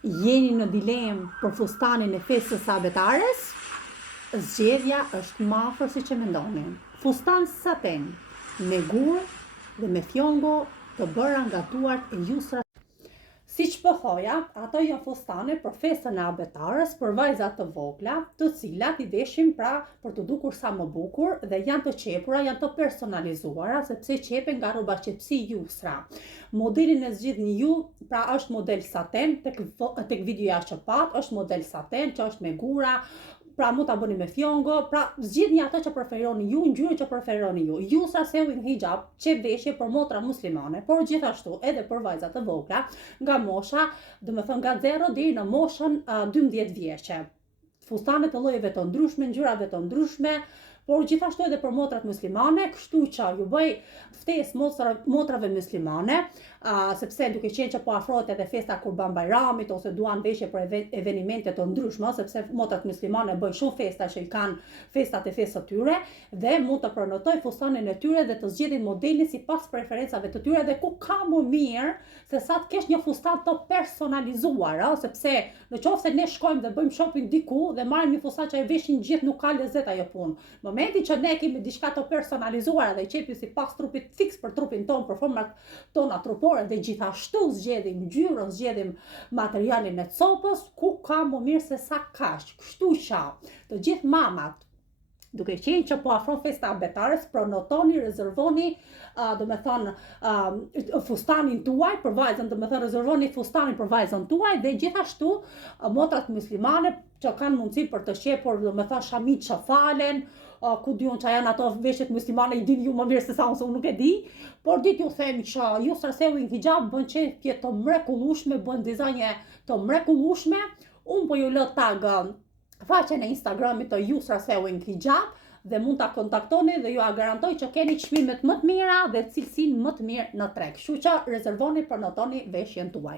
Jeni në dilemë për fustanin e festës së abetares? Zgjedhja është më afër se që mendoni. Fustan satin, me gur dhe me fjongo të bëra nga duart e jusra. Siç po thoja, ato janë fustane për festën e abetares për vajzat të vogla, të cilat I veshin pra për të dukur sa më bukur dhe janë të qepura, janë të personalizuara sepse qepen nga rroba qepsi jusra. Modelin e zgjidhni ju, pra është model saten, tek videoja që pat, është model saten që është me gura, pra mund ta bëni me fjongo, pra zgjidhni atë që preferoni ju, ngjyrën që preferoni ju. Jusra sewing hijab, qep veshje për motra muslimane, por gjithashtu edhe për vajza të vogla, nga mosha, domethënë nga 0 deri në moshën 12 vjeçe. Fustane të llojeve të ndryshme, ngjyrave të ndryshme, por gjithashtu edhe për motrat muslimane, kështu që ju bëj ftesë motrave muslimane, sepse duke qenë që po afrohet edhe festa Kurban Bayramit ose duan veshje për evenimente të ndryshme, sepse motrat muslimane bëjnë shumë festa që I kanë festat e fesë të tyre dhe mund të pronotoj fustanin e tyre dhe të zgjedhin modelin sipas preferencave të tyre dhe ku ka më mirë se sa të kesh një fustan të personalizuar, sepse në qoftë se ne shkojmë dhe bëjmë shopping diku dhe marrim një fustan që e veshin gjithë nuk ka lezet ajo punë. Momenti që ne kemi diçka të personalizuar dhe qepi sipas trupit fiks për trupin ton, për format tona trupore dhe gjithashtu zgjedhim ngjyrën, zgjedhim materialin e copës, ku ka më mirë se sa kaq. Kështu që të gjithë mamat, duke qenë që po afron festa abetares, pronotoni, rezervoni, fustanin tuaj për vajzën, rezervoni fustanin për vajzën tuaj dhe gjithashtu motrat muslimane që kanë mundësi për të qepur, shamit që falen, ku diun që janë ato veshjet muslimane, I dini ju më mirë se sa unë nuk e di, por ditë ju them që jusra sewing hijab bën qepje të mrekullueshme, bën dizajne të mrekullueshme. Unë po ju lë tag faqen e Instagramit të jusra sewing hijab dhe mund ta kontaktoni dhe ju garantoj që keni çmimet më të mira dhe cilësinë më të mirë në treg. Kështu që rezervoni, pronotoni veshjen tuaj.